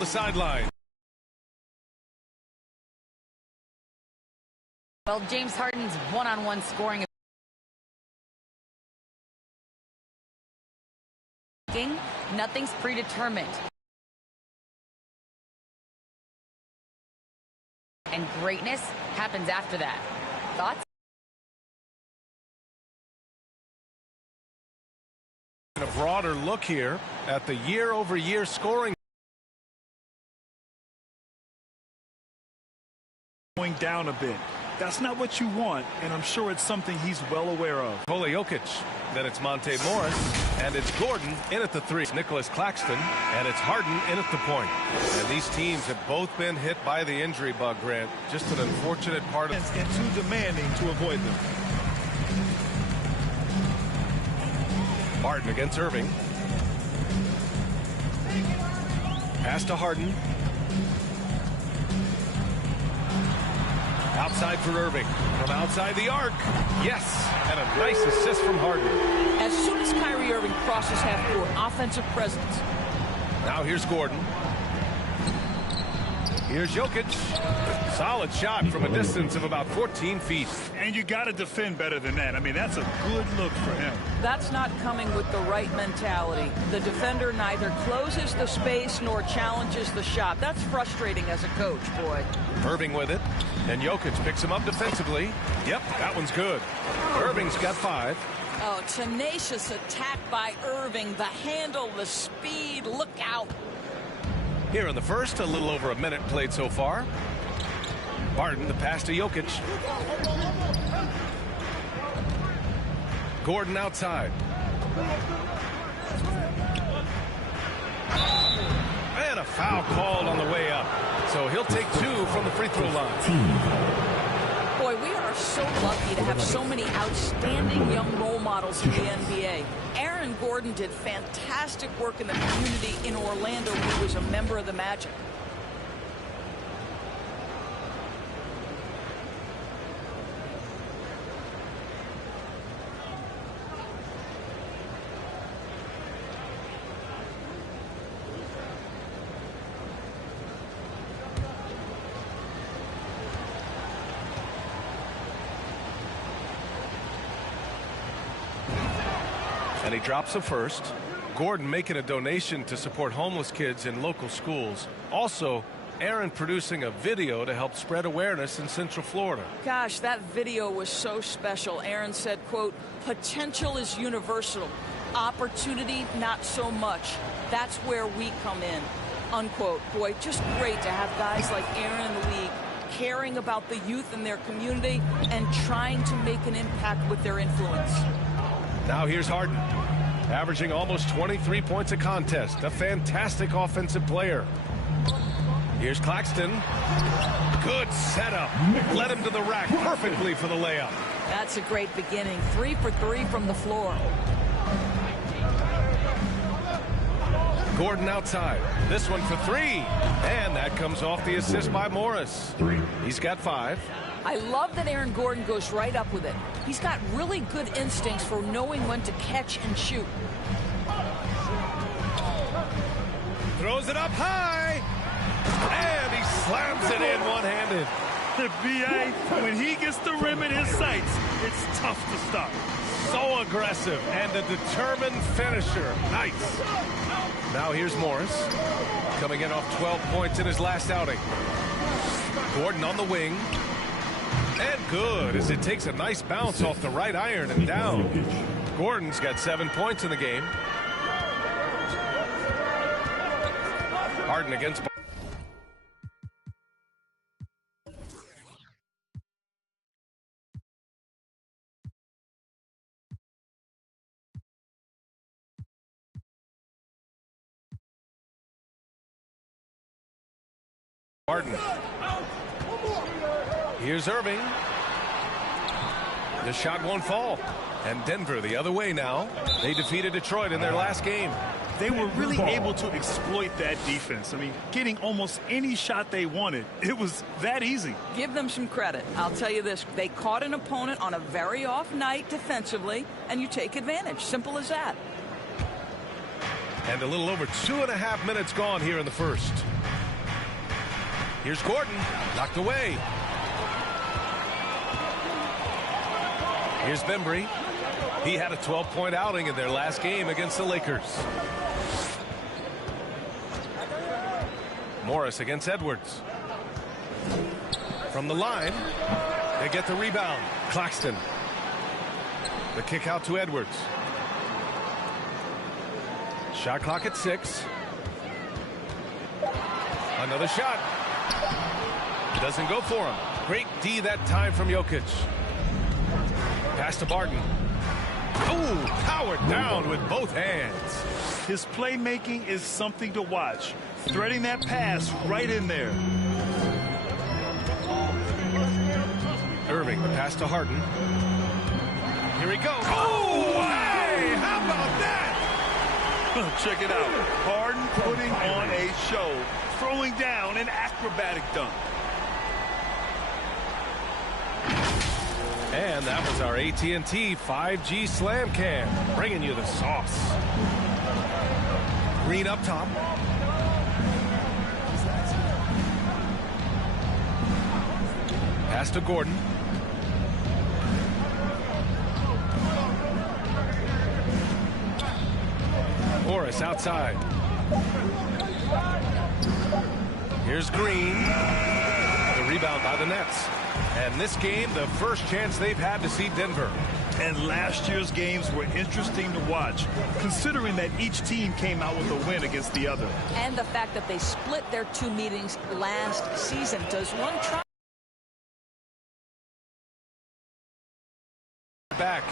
The sideline. Well, James Harden's one-on-one scoring. Nothing's predetermined. And greatness happens after that. Thoughts? A broader look here at the year-over-year scoring. Going down a bit. That's not what you want, and I'm sure it's something he's well aware of. Jokic, then it's Monte Morris, and it's Gordon in at the 3. Nicholas Claxton, and it's Harden in at the point. And these teams have both been hit by the injury bug, Grant. Just an unfortunate part of it. And too demanding to avoid them. Harden against Irving. Pass to Harden. Outside for Irving. From outside the arc. Yes. And a nice assist from Harden. As soon as Kyrie Irving crosses half court, offensive presence. Now here's Gordon. Here's Jokic. Solid shot from a distance of about 14 feet. And you got to defend better than that. I mean, that's a good look for him. That's not coming with the right mentality. The defender neither closes the space nor challenges the shot. That's frustrating as a coach, boy. Irving with it. And Jokic picks him up defensively. Yep, that one's good. Irving's got 5. Oh, tenacious attack by Irving. The handle, the speed, look out. Here in the first, a little over a minute played so far. Harden, the pass to Jokic. Gordon outside. And a foul called on the way up. So he'll take 2 from the free throw line. Boy, we are so lucky to have so many outstanding young role models in the NBA. Aaron Gordon did fantastic work in the community in Orlando when he was a member of the Magic. And he drops a first. Gordon making a donation to support homeless kids in local schools. Also, Aaron producing a video to help spread awareness in Central Florida. Gosh, that video was so special. Aaron said, quote, "Potential is universal. Opportunity, not so much. That's where we come in," unquote. Boy, just great to have guys like Aaron in the league caring about the youth in their community and trying to make an impact with their influence. Now here's Harden, averaging almost 23 points a contest. A fantastic offensive player. Here's Claxton. Good setup. Led him to the rack perfectly for the layup. That's a great beginning. 3 for 3 from the floor. Gordon outside. This one for 3. And that comes off the assist by Morris. He's got 5. I love that Aaron Gordon goes right up with it. He's got really good instincts for knowing when to catch and shoot. Throws it up high. And he slams it in one-handed. The BA, when he gets the rim in his sights, it's tough to stop. So aggressive and a determined finisher. Nice. Now here's Morris, coming in off 12 points in his last outing. Gordon on the wing. And good, as it takes a nice bounce off the right iron and down. Gordon's got 7 points in the game. Harden against Harden. Here's Irving. The shot won't fall. And Denver the other way now. They defeated Detroit in their last game. They were really able to exploit that defense. I mean, getting almost any shot they wanted. It was that easy. Give them some credit. I'll tell you this. They caught an opponent on a very off night defensively, and you take advantage. Simple as that. And a little over 2.5 minutes gone here in the first. Here's Gordon, knocked away. Here's Bembry. He had a 12-point outing in their last game against the Lakers. Morris against Edwards. From the line, they get the rebound. Claxton. The kick out to Edwards. Shot clock at 6. Another shot. Doesn't go for him. Great D that time from Jokic. Pass to Barton. Oh, powered down with both hands. His playmaking is something to watch. Threading that pass right in there. Irving, the pass to Harden. Here he goes. Oh, hey, how about that? Check it out. Harden putting on a show, throwing down an acrobatic dunk. And that was our AT&T 5G Slam Cam, bringing you the sauce. Green up top. Pass to Gordon. Morris outside. Here's Green. The rebound by the Nets. And this game, the first chance they've had to see Denver. And last year's games were interesting to watch, considering that each team came out with a win against the other. And the fact that they split their 2 meetings last season. Does one try? Back.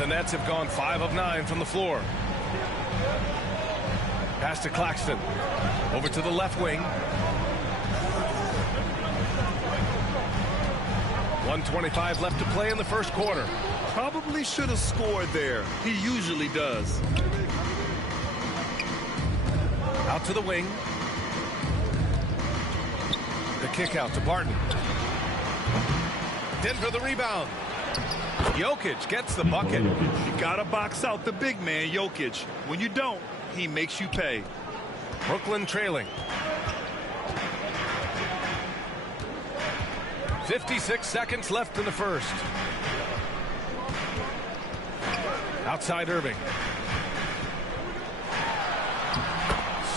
The Nets have gone 5 of 9 from the floor. Pass to Claxton. Over to the left wing. 1:25 left to play in the first quarter. Probably should have scored there. He usually does. Out to the wing. The kick out to Barton. Denver the rebound. Jokic gets the bucket. You got to box out the big man, Jokic. When you don't, he makes you pay. Brooklyn trailing. 56 seconds left in the first. Outside Irving.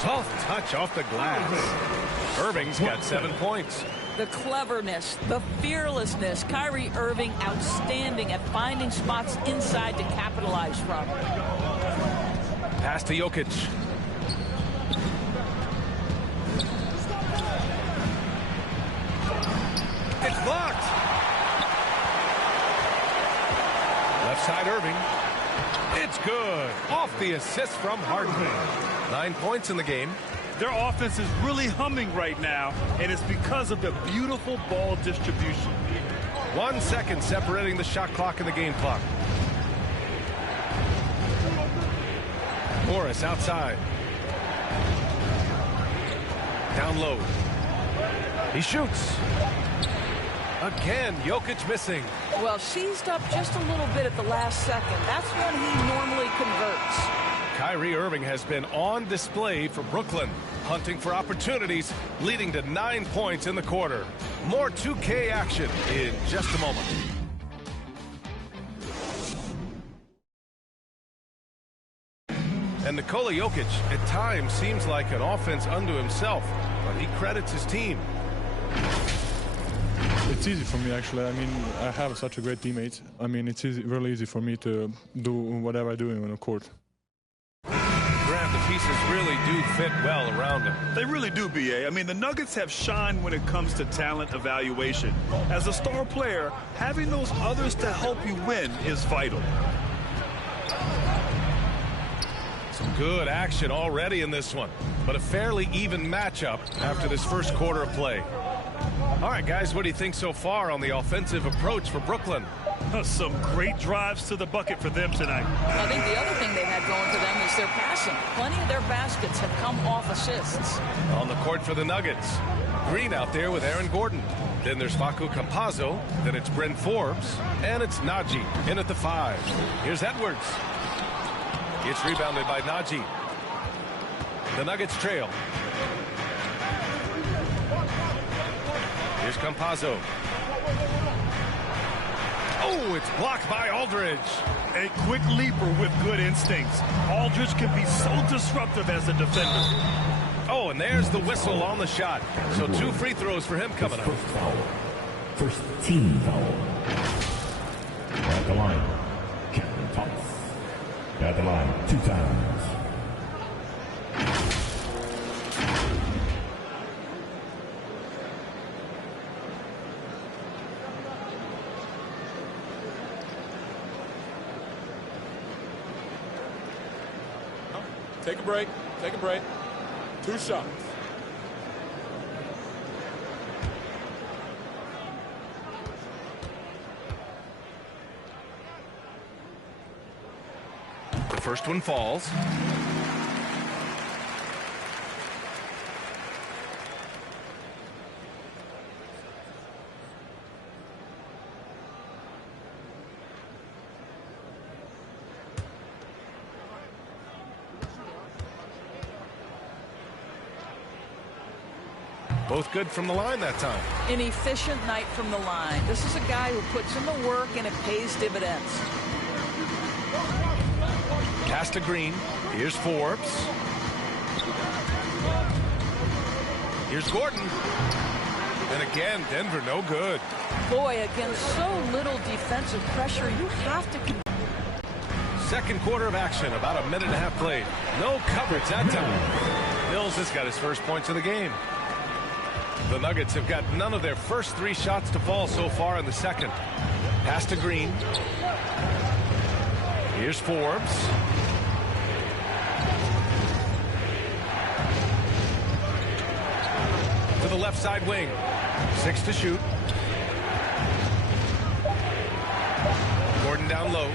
Soft touch off the glass. Irving's got 7 points. The cleverness, the fearlessness. Kyrie Irving outstanding at finding spots inside to capitalize from. Pass to Jokic. It's blocked. Left side Irving. It's good. Off the assist from Harden. 9 points in the game. Their offense is really humming right now, and it's because of the beautiful ball distribution. 1 second separating the shot clock and the game clock. Morris outside. Down low. He shoots. Again, Jokic missing. Well, seized up just a little bit at the last second. That's when he normally converts. Kyrie Irving has been on display for Brooklyn, hunting for opportunities, leading to 9 points in the quarter. More 2K action in just a moment. And Nikola Jokic at times seems like an offense unto himself, but he credits his team. It's easy for me, actually. I mean, I have such a great teammate. I mean, it's really easy for me to do whatever I do on the court. Graham, the pieces really do fit well around him. They really do, B.A. I mean, the Nuggets have shined when it comes to talent evaluation. As a star player, having those others to help you win is vital. Some good action already in this one, but a fairly even matchup after this first quarter of play. All right, guys, what do you think so far on the offensive approach for Brooklyn? Some great drives to the bucket for them tonight. I think the other thing they've had going for them is their passing. Plenty of their baskets have come off assists. On the court for the Nuggets, Green out there with Aaron Gordon. Then there's Facu Campazzo. Then it's Bryn Forbes. And it's Najee in at the 5. Here's Edwards. It's rebounded by Najee. The Nuggets trail. Here's Campazzo. Oh, it's blocked by Aldridge. A quick leaper with good instincts. Aldridge can be so disruptive as a defender. Oh, and there's the whistle on the shot. So 2 free throws for him coming up. First team foul. At the line, Captain Thomas. At the line, 2 times. Take a break. Take a break. 2 shots. The first one falls. Both good from the line that time. An efficient night from the line. This is a guy who puts in the work and it pays dividends. Pass to Green. Here's Forbes. Here's Gordon. And again, Denver no good. Boy, against so little defensive pressure, you have to... Second quarter of action, about a minute and a half played. No coverage that time. Mills has got his first points of the game. The Nuggets have got none of their first 3 shots to fall so far in the second. Pass to Green. Here's Forbes. To the left side wing. 6 to shoot. Gordon down low.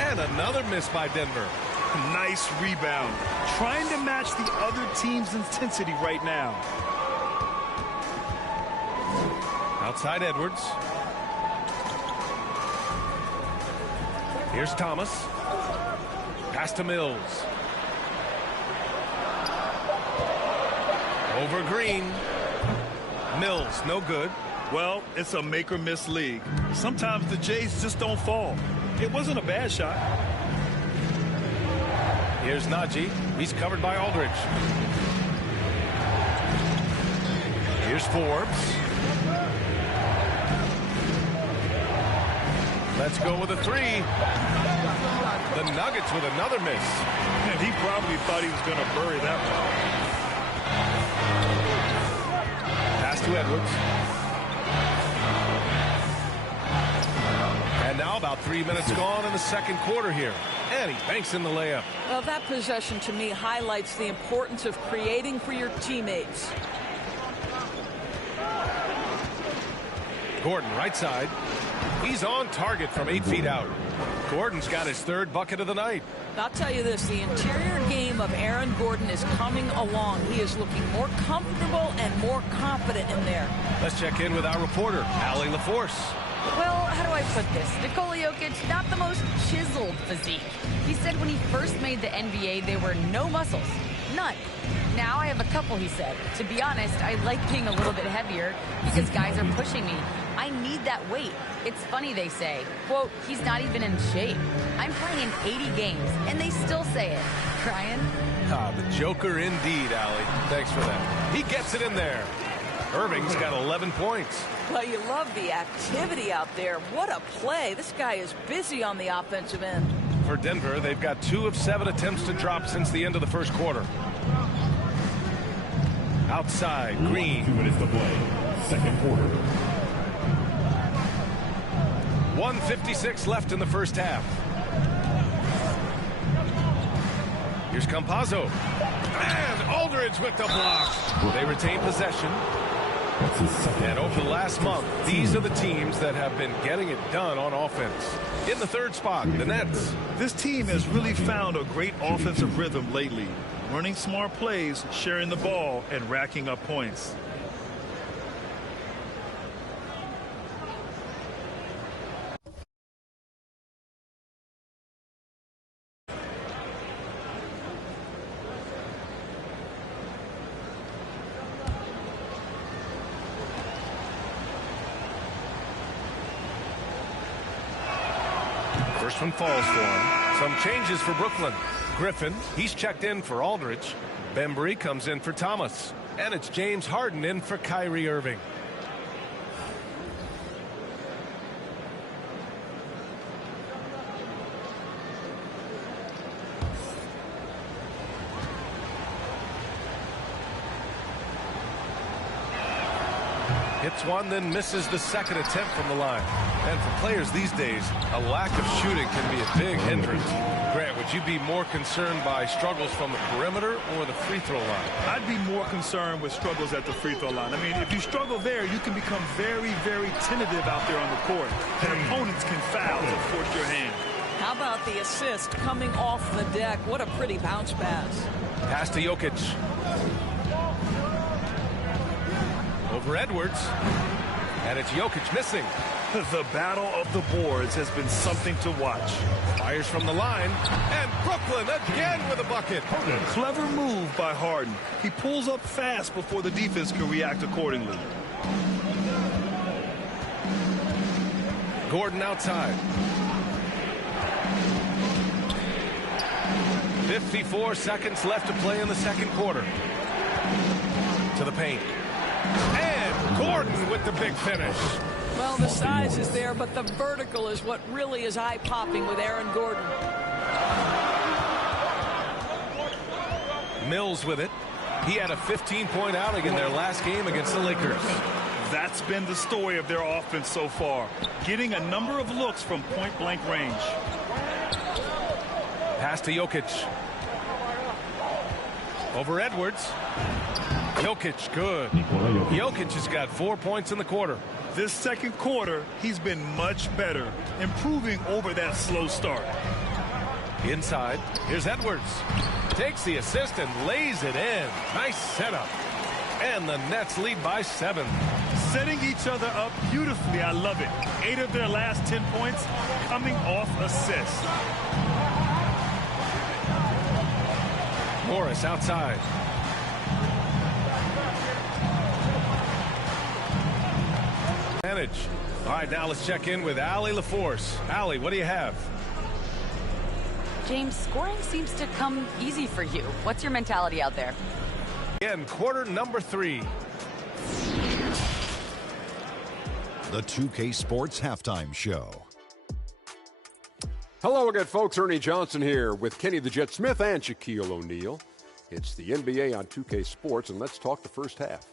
And another miss by Denver. Nice rebound. Trying to match the other team's intensity right now. Outside Edwards. Here's Thomas. Pass to Mills. Over Green. Mills, no good. Well, it's a make or miss league. Sometimes the Jays just don't fall. It wasn't a bad shot. Here's Najee. He's covered by Aldridge. Here's Forbes. Let's go with a 3. The Nuggets with another miss. And he probably thought he was going to bury that one. Pass to Edwards. And now about 3 minutes gone in the second quarter here. And he banks in the layup. Well, that possession to me highlights the importance of creating for your teammates. Gordon, right side. He's on target from 8 feet out. Gordon's got his 3rd bucket of the night. I'll tell you this, the interior game of Aaron Gordon is coming along. He is looking more comfortable and more confident in there. Let's check in with our reporter, Allie LaForce. Well, how do I put this? Nikola Jokic, not the most chiseled physique. He said when he first made the NBA, there were no muscles. None. Now I have a couple, he said. To be honest, I like being a little bit heavier because guys are pushing me. I need that weight. It's funny they say, quote, he's not even in shape. I'm playing 80 games, and they still say it. Crying? Ah, the Joker indeed, Allie. Thanks for that. He gets it in there. Irving's got 11 points. Well, you love the activity out there. What a play. This guy is busy on the offensive end. For Denver, they've got 2 of 7 attempts to drop since the end of the first quarter. Outside, Green. 2 minutes to play. Second quarter. 1:56 left in the first half. Here's Campazzo. And Aldridge with the block. They retain possession. And over the last month, these are the teams that have been getting it done on offense. In the 3rd spot, the Nets. This team has really found a great offensive rhythm lately. Running smart plays, sharing the ball, and racking up points. First one falls for him. Some changes for Brooklyn. Griffin, he's checked in for Aldridge. Bembry comes in for Thomas. And it's James Harden in for Kyrie Irving. Hits one, then misses the second attempt from the line. And for players these days, a lack of shooting can be a big hindrance. Grant, would you be more concerned by struggles from the perimeter or the free throw line? I'd be more concerned with struggles at the free throw line. I mean, if you struggle there, you can become very, very tentative out there on the court. And opponents can foul to force your hand. How about the assist coming off the deck? What a pretty bounce pass. Pass to Jokic. Over Edwards. And it's Jokic missing. The battle of the boards has been something to watch. Fires from the line. And Brooklyn again with a bucket. Clever move by Harden. He pulls up fast before the defense can react accordingly. Gordon outside. 54 seconds left to play in the second quarter. To the paint. And Gordon with the big finish. Well, the size is there, but the vertical is what really is eye-popping with Aaron Gordon. Mills with it. He had a 15-point outing in their last game against the Lakers. That's been the story of their offense so far, getting a number of looks from point-blank range. Pass to Jokic. Over Edwards. Jokic, good. Jokic has got 4 points in the quarter. This second quarter, he's been much better, improving over that slow start. Inside, here's Edwards. Takes the assist and lays it in. Nice setup. And the Nets lead by 7. Setting each other up beautifully. I love it. 8 of their last 10 points coming off assists. Morris outside. All right, now let's check in with Allie LaForce. Allie, what do you have? James, scoring seems to come easy for you. What's your mentality out there? Again, quarter number 3. The 2K Sports Halftime Show. Hello again, folks. Ernie Johnson here with Kenny the Jet Smith and Shaquille O'Neal. It's the NBA on 2K Sports, and let's talk the first half.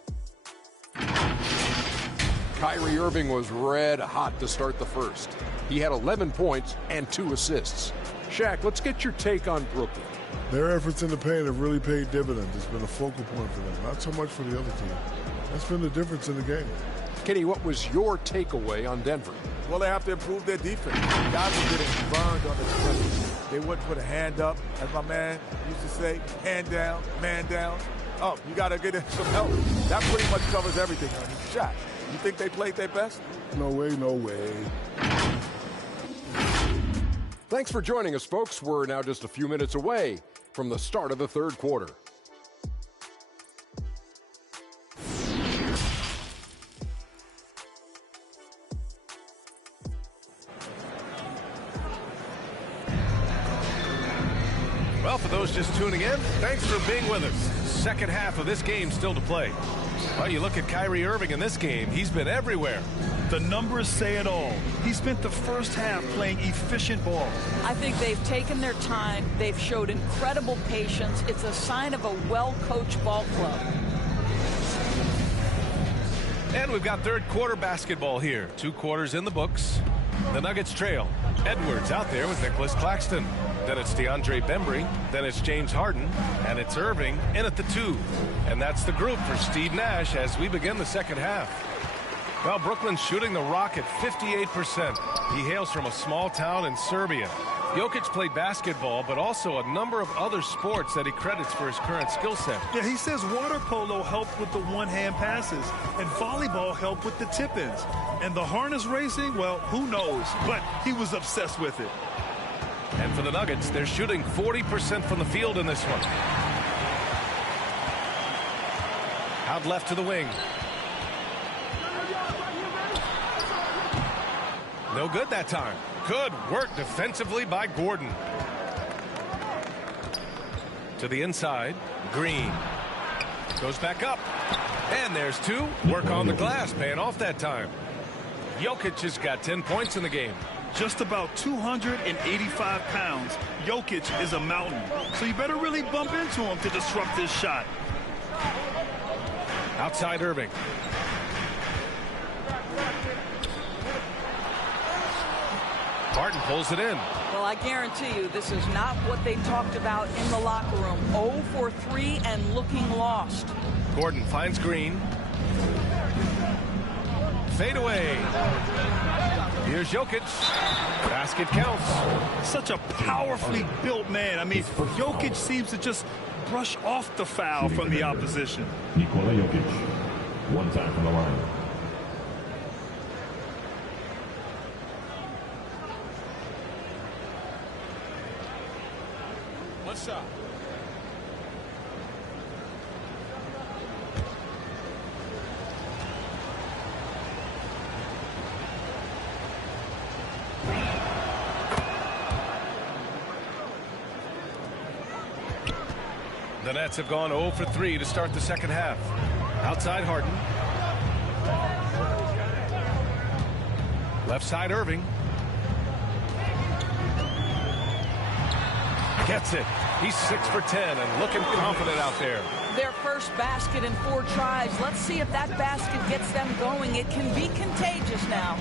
Kyrie Irving was red hot to start the first. He had 11 points and 2 assists. Shaq, let's get your take on Brooklyn. Their efforts in the paint have really paid dividends. It's been a focal point for them, not so much for the other team. That's been the difference in the game. Kenny, what was your takeaway on Denver? Well, they have to improve their defense. Guys are getting burned on the defense. They wouldn't put a hand up, as my man used to say, hand down, man down. Oh, you got to get some help. That pretty much covers everything on his shot. You think they played their best? No way, no way. Thanks for joining us, folks. We're now just a few minutes away from the start of the third quarter. Well, for those just tuning in, thanks for being with us. Second half of this game still to play. Well, you look at Kyrie Irving in this game, he's been everywhere. The numbers say it all. He spent the first half playing efficient ball. I think they've taken their time. They've showed incredible patience. It's a sign of a well-coached ball club. And we've got third quarter basketball here. 2 quarters in the books. The Nuggets trail. Edwards out there with Nicholas Claxton. Then it's DeAndre Bembry. Then it's James Harden. And it's Irving in at the 2. And that's the group for Steve Nash as we begin the second half. Well, Brooklyn's shooting the rock at 58%. He hails from a small town in Serbia. Jokic played basketball, but also a number of other sports that he credits for his current skill set. Yeah, he says water polo helped with the one-hand passes, and volleyball helped with the tip-ins. And the harness racing, well, who knows? But he was obsessed with it. And for the Nuggets, they're shooting 40% from the field in this one. Out left to the wing. No good that time. Good work defensively by Gordon. To the inside. Green. Goes back up. And there's two. Work on the glass, paying off that time. Jokic has got 10 points in the game. Just about 285 pounds. Jokic is a mountain. So you better really bump into him to disrupt his shot. Outside Irving. Harden pulls it in. Well, I guarantee you this is not what they talked about in the locker room. 0 for 3 and looking lost. Gordon finds Green. Fade away. Here's Jokic. Basket counts. Such a powerfully built man. I mean, Jokic seems to just brush off the foul from the opposition. Nikola Jokic. One time from the line. One shot. The Nets have gone 0 for 3 to start the second half. Outside Harden. Left side Irving. Gets it. He's 6 for 10 and looking confident out there. Their first basket in 4 tries. Let's see if that basket gets them going. It can be contagious now.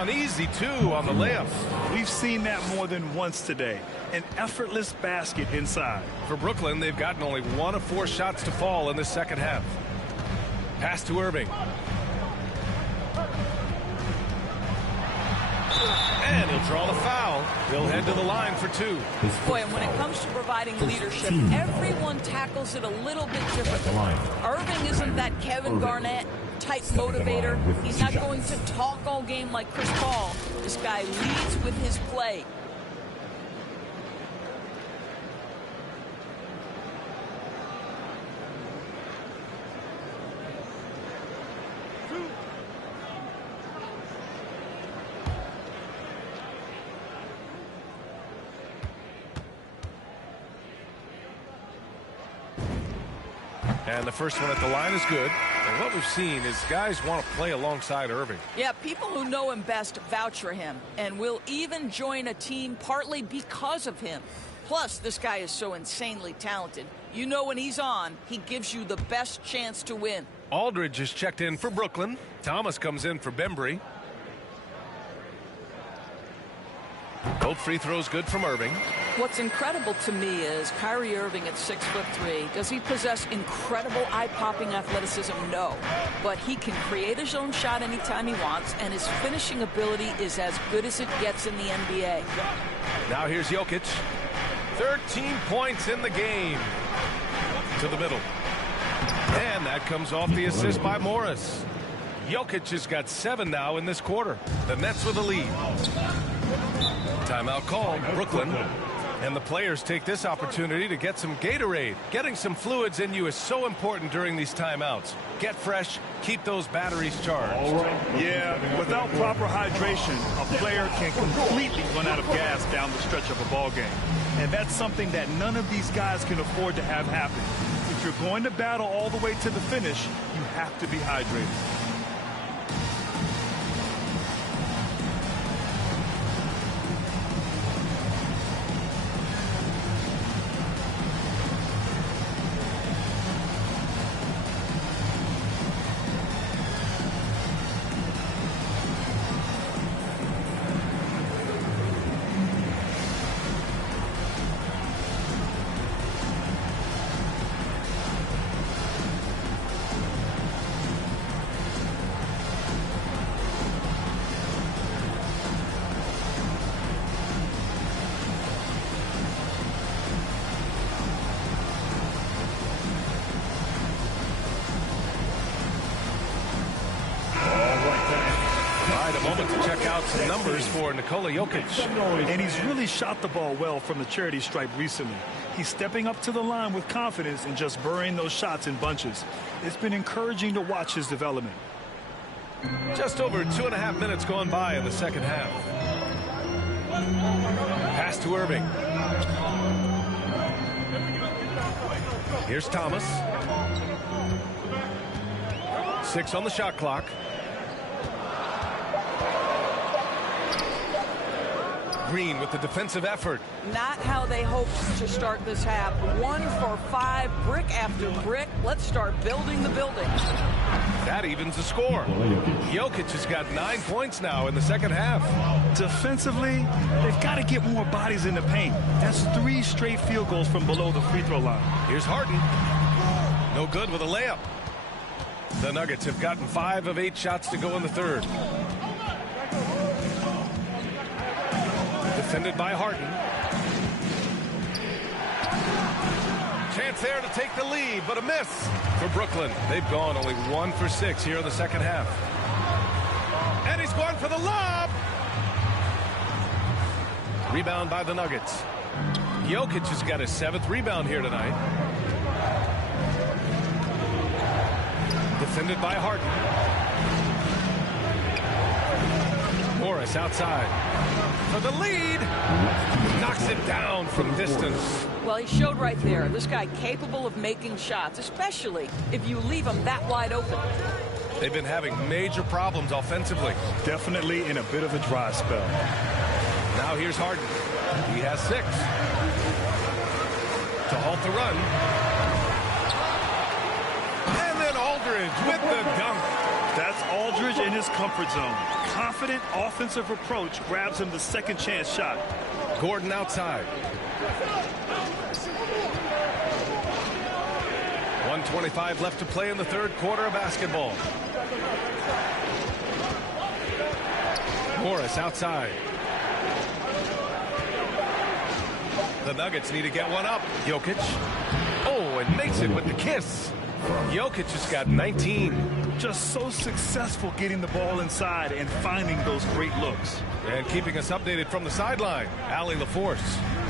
Uneasy, too, on the layup. We've seen that more than once today. An effortless basket inside. For Brooklyn, they've gotten only 1 of 4 shots to fall in the second half. Pass to Irving. And he'll draw the foul. He'll head to the line for 2. Boy, and when it comes to providing leadership, everyone tackles it a little bit differently. Irving isn't that Kevin Garnett type motivator. He's not going to talk all game like Chris Paul. This guy leads with his play. And the first one at the line is good. And what we've seen is guys want to play alongside Irving. Yeah, people who know him best vouch for him and will even join a team partly because of him. Plus, this guy is so insanely talented. You know when he's on, he gives you the best chance to win. Aldridge is checked in for Brooklyn. Thomas comes in for Bembry. Both free throws good from Irving. What's incredible to me is Kyrie Irving at 6'3". Does he possess incredible eye-popping athleticism? No. But he can create his own shot anytime he wants, and his finishing ability is as good as it gets in the NBA. Now here's Jokic. 13 points in the game. To the middle. And that comes off the assist by Morris. Jokic has got 7 now in this quarter. The Nets with a lead. Timeout called, Brooklyn. And the players take this opportunity to get some Gatorade. Getting some fluids in you is so important during these timeouts. Get fresh, keep those batteries charged. Yeah, without proper hydration, a player can completely run out of gas down the stretch of a ball game. And that's something that none of these guys can afford to have happen. If you're going to battle all the way to the finish, you have to be hydrated. For Nikola Jokic. And he's really shot the ball well from the charity stripe recently. He's stepping up to the line with confidence and just burying those shots in bunches. It's been encouraging to watch his development. Just over 2.5 minutes gone by in the second half. Pass to Irving. Here's Thomas. 6 on the shot clock. Green with the defensive effort. Not how they hoped to start this half. 1 for 5, brick after brick. Let's start building the building. That evens the score. Jokic has got 9 points now in the second half. Defensively, they've got to get more bodies in the paint. That's 3 straight field goals from below the free throw line. Here's Harden. No good with a layup. The Nuggets have gotten 5 of 8 shots to go in the third. Defended by Harden. Chance there to take the lead, but a miss for Brooklyn. They've gone only 1 for 6 here in the second half. And he's going for the lob. Rebound by the Nuggets. Jokic has got his 7th rebound here tonight. Defended by Harden. Morris outside for the lead. Knocks it down from distance. Well, he showed right there. This guy capable of making shots, especially if you leave him that wide open. They've been having major problems offensively. Definitely in a bit of a dry spell. Now here's Harden. He has 6. To halt the run. And then Aldridge with the dunk. That's Aldridge in his comfort zone. Confident offensive approach grabs him the second chance shot. Gordon outside. 1:25 left to play in the third quarter of basketball. Morris outside. The Nuggets need to get one up. Jokic. Oh, and makes it with the kiss. Jokic has got 19. Just so successful getting the ball inside and finding those great looks. And keeping us updated from the sideline, Allie LaForce.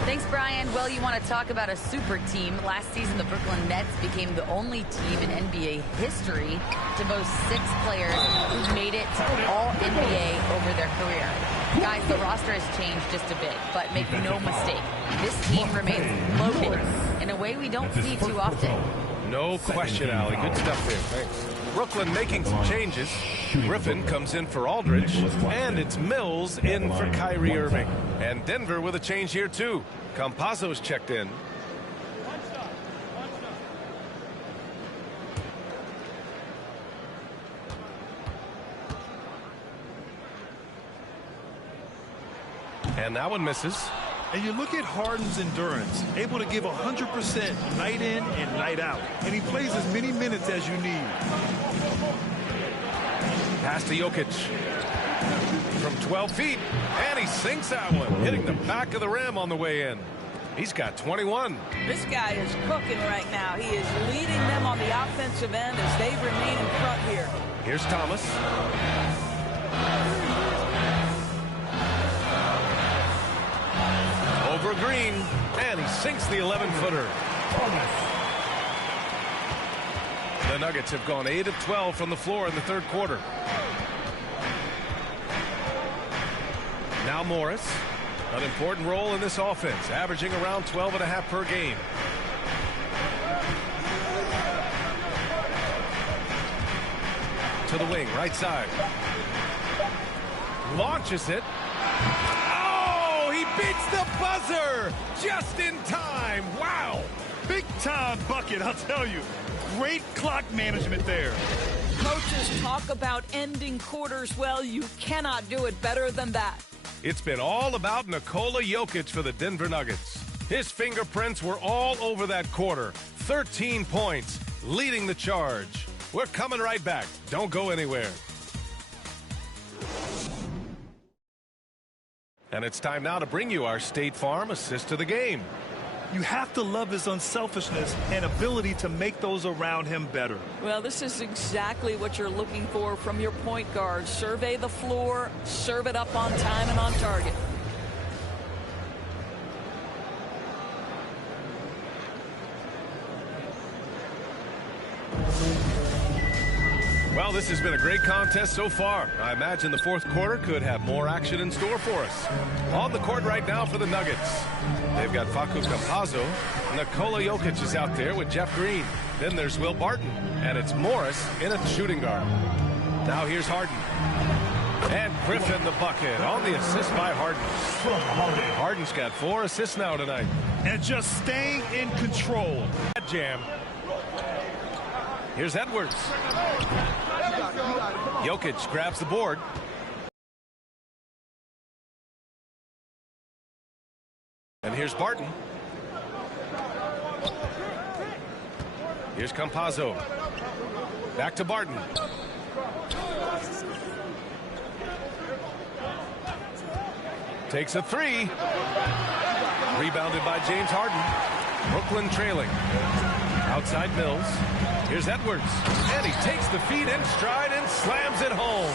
Thanks, Brian. Well, you want to talk about a super team. Last season, the Brooklyn Nets became the only team in NBA history to boast 6 players who made it to All-NBA over their career. Guys, the roster has changed just a bit, but make no mistake, this team remains loaded in a way we don't see too often. No question, Allie. Good stuff there. Thanks. Brooklyn making some changes. Griffin comes in for Aldridge, and it's Mills in for Kyrie Irving. And Denver with a change here, too. Campazzo's checked in. And that one misses. And you look at Harden's endurance, able to give 100% night in and night out. And he plays as many minutes as you need. Pass to Jokic. From 12 feet. And he sinks that one, hitting the back of the rim on the way in. He's got 21. This guy is cooking right now. He is leading them on the offensive end as they remain in front here. Here's Thomas. Over Green, and he sinks the 11-footer. The Nuggets have gone 8 of 12 from the floor in the third quarter. Now Morris, an important role in this offense, averaging around 12.5 per game. To the wing, right side. Launches it. Beats the buzzer just in time. Wow. Big time bucket, I'll tell you. Great clock management there. Coaches talk about ending quarters. Well, you cannot do it better than that. It's been all about Nikola Jokic for the Denver Nuggets. His fingerprints were all over that quarter. 13 points, leading the charge. We're coming right back. Don't go anywhere. And it's time now to bring you our State Farm assist to the game. You have to love his unselfishness and ability to make those around him better. Well, this is exactly what you're looking for from your point guard. Survey the floor, serve it up on time and on target. Well, this has been a great contest so far. I imagine the fourth quarter could have more action in store for us. On the court right now for the Nuggets, they've got Facu Campazzo. Nikola Jokic is out there with Jeff Green. Then there's Will Barton, and it's Morris in a shooting guard. Now here's Harden. And Griffin the bucket on the assist by Harden. Harden's got 4 assists now tonight. And just staying in control. Jam. Here's Edwards. Jokic grabs the board. And here's Barton. Here's Campazzo. Back to Barton. Takes a 3. Rebounded by James Harden. Brooklyn trailing. Outside Mills. Here's Edwards. And he takes the feet in stride and slams it home.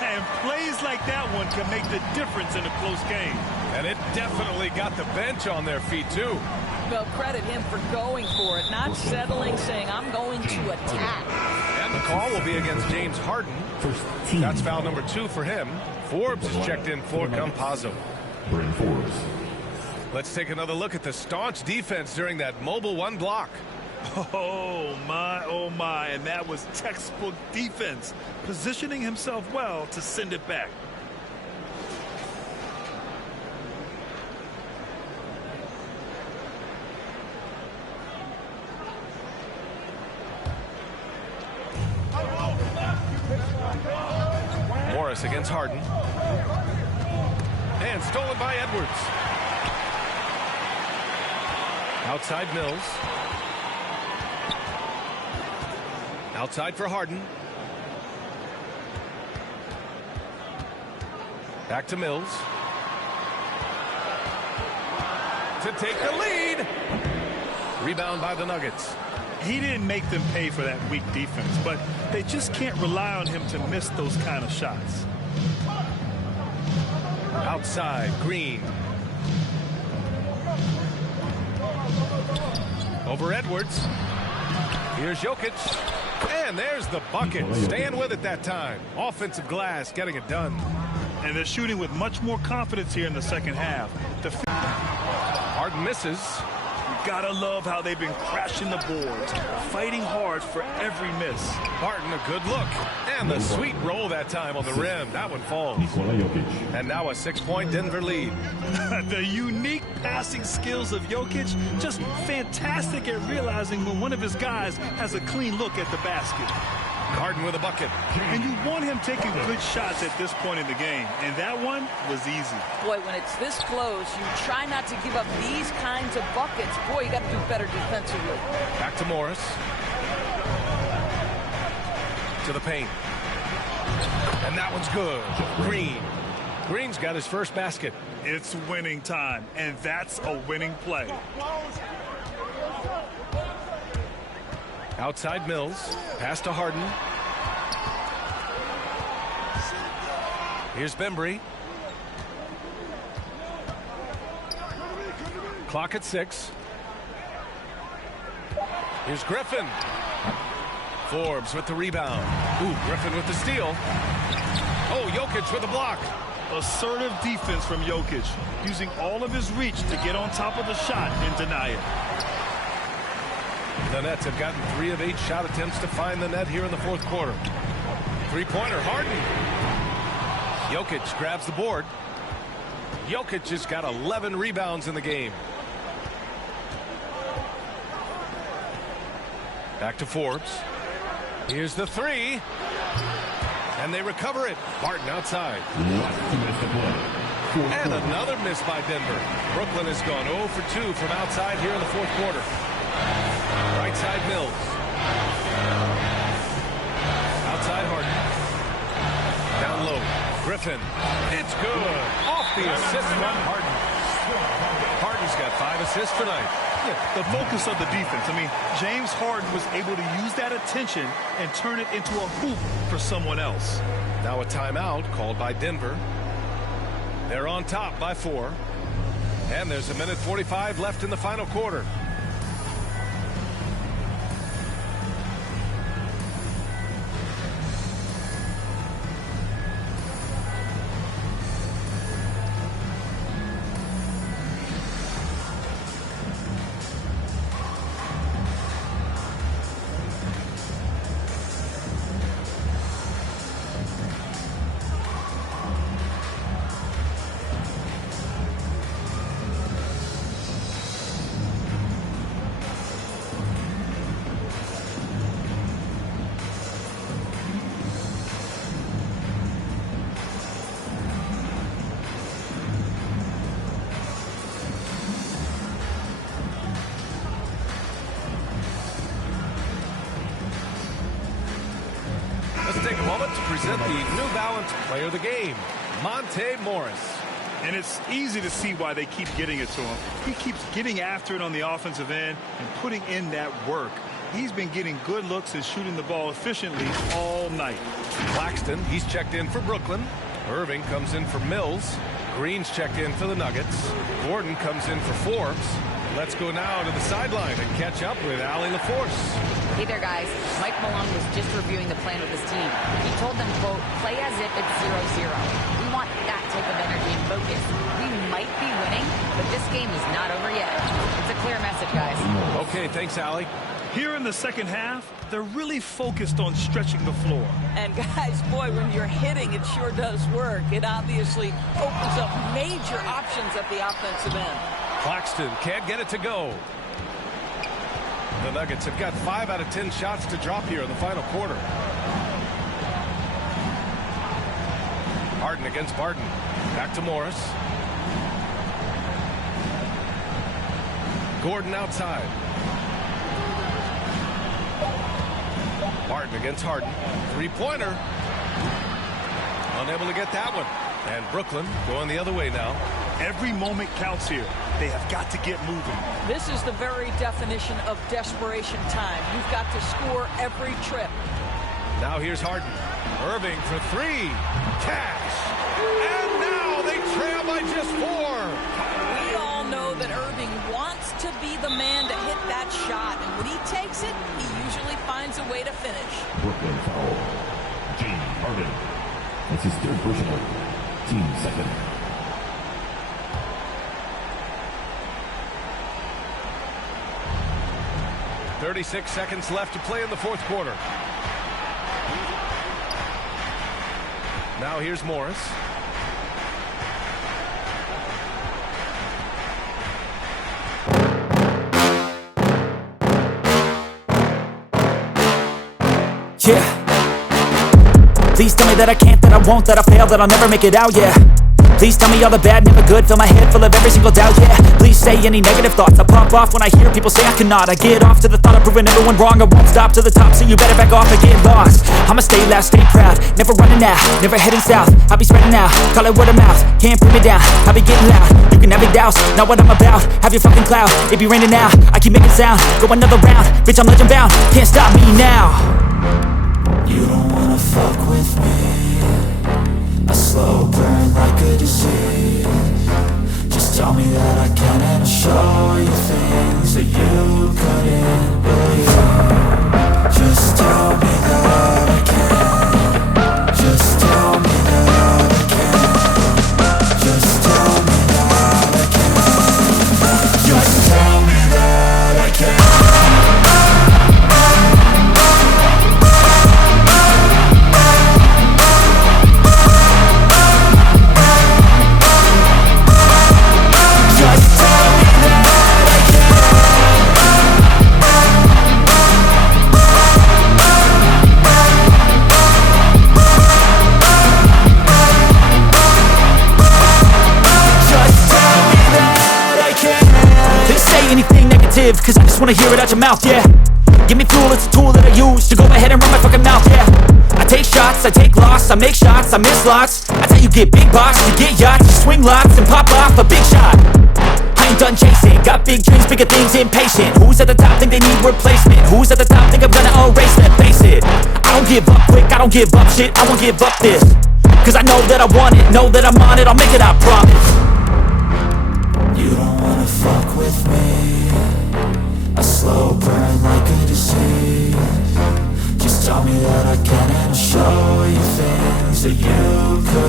And plays like that one can make the difference in a close game. And it definitely got the bench on their feet, too. Well, credit him for going for it, not settling, saying, I'm going to attack. And the call will be against James Harden. That's foul number 2 for him. Forbes is checked in for Campazzo. Let's take another look at the staunch defense during that mobile 1 block. Oh my, and that was textbook defense, positioning himself well to send it back. Morris against Harden. And stolen by Edwards. Outside Mills. Outside for Harden. Back to Mills. To take the lead. Rebound by the Nuggets. He didn't make them pay for that weak defense, but they just can't rely on him to miss those kind of shots. Outside, Green. Over Edwards. Here's Jokic. And there's the bucket. Staying with it that time. Offensive glass, getting it done. And they're shooting with much more confidence here in the second half. Harden misses. You gotta love how they've been crashing the boards, fighting hard for every miss. Barton, a good look. And the sweet roll that time on the rim. That one falls. And now a 6-point Denver lead. The unique passing skills of Jokic, just fantastic at realizing when one of his guys has a clean look at the basket. Harden with a bucket. And you want him taking good shots at this point in the game. And that one was easy. Boy, when it's this close, you try not to give up these kinds of buckets. Boy, you got to do better defensively. Back to Morris. To the paint. And that one's good. Green. Green's got his first basket. It's winning time, and that's a winning play. Outside Mills. Pass to Harden. Here's Bembry. Clock at 6. Here's Griffin. Forbes with the rebound. Ooh, Griffin with the steal. Oh, Jokic with the block. Assertive defense from Jokic, using all of his reach to get on top of the shot and deny it. The Nets have gotten 3 of 8 shot attempts to find the net here in the fourth quarter. Three-pointer, Harden. Jokic grabs the board. Jokic has got 11 rebounds in the game. Back to Forbes. Here's the 3. And they recover it. Barton outside. And another miss by Denver. Brooklyn has gone 0 for 2 from outside here in the fourth quarter. Right side Mills. Outside Harden. Down low. Griffin. It's good. Off the assist from Harden. Harden's got 5 assists tonight. Yeah, the focus of the defense. I mean, James Harden was able to use that attention and turn it into a hoop for someone else. Now a timeout called by Denver. They're on top by 4. And there's 1:45 left in the final quarter. present the New Balance Player of the Game, Monte Morris. And it's easy to see why they keep getting it to him. He keeps getting after it on the offensive end and putting in that work. He's been getting good looks and shooting the ball efficiently all night. Claxton, he's checked in for Brooklyn. Irving comes in for Mills. Green's checked in for the Nuggets. Gordon comes in for Forbes. Let's go now to the sideline and catch up with Allie LaForce. Hey there, guys. Mike Malone was just reviewing the plan with his team. He told them, quote, play as if it's 0-0. We want that type of energy and focus. We might be winning, but this game is not over yet. It's a clear message, guys. Okay, thanks, Allie. Here in the second half, they're really focused on stretching the floor. And guys, boy, when you're hitting, it sure does work. It obviously opens up major options at the offensive end. Claxton can't get it to go. The Nuggets have got 5 out of 10 shots to drop here in the final quarter. Harden against Barton. Back to Morris. Gordon outside. Barton against Harden. Three-pointer. Unable to get that one. And Brooklyn going the other way now. Every moment counts here. They have got to get moving. This is the very definition of desperation time. You've got to score every trip. Now here's Harden. Irving for 3. Cash. And now they trail by just 4. We all know that Irving wants to be the man to hit that shot. And when he takes it, he usually finds a way to finish. Brooklyn foul. James Harden. That's his third personal. Team second. .36 seconds left to play in the fourth quarter. Now here's Morris. Yeah. Please tell me that I can't, that I won't, that I fail, that I'll never make it out, yeah. Please tell me all the bad, never good, fill my head full of every single doubt, yeah. Please say any negative thoughts, I pop off when I hear people say I cannot. I get off to the thought of proving everyone wrong, I won't stop to the top, so you better back off and get lost. I'ma stay loud, stay proud, never running out, never heading south. I'll be spreading out, call it word of mouth, can't put me down, I'll be getting loud. You can have your doubts, not what I'm about, have your fucking clout, it be raining now, I keep making sound, go another round, bitch I'm legend bound, can't stop me now. You don't wanna fuck with me, a slow burn like a disease. Just tell me that I can and I'll show you things that you couldn't believe. Just tell me that I can. Just tell me that I can. Just tell me that I can. Just tell me that I can. Cause I just wanna hear it out your mouth, yeah. Give me fuel, it's a tool that I use to go ahead and run my fucking mouth, yeah. I take shots, I take loss, I make shots, I miss lots. That's how you get big box, you get yachts, you swing lots and pop off a big shot. I ain't done chasing, got big dreams, bigger things, impatient. Who's at the top think they need replacement? Who's at the top think I'm gonna erase them? Face it, I don't give up quick, I don't give up shit, I won't give up this. Cause I know that I want it, know that I'm on it, I'll make it, I promise. You don't wanna fuck with me, a slow burn like a disease. Just tell me that I can and I'll show you things that you could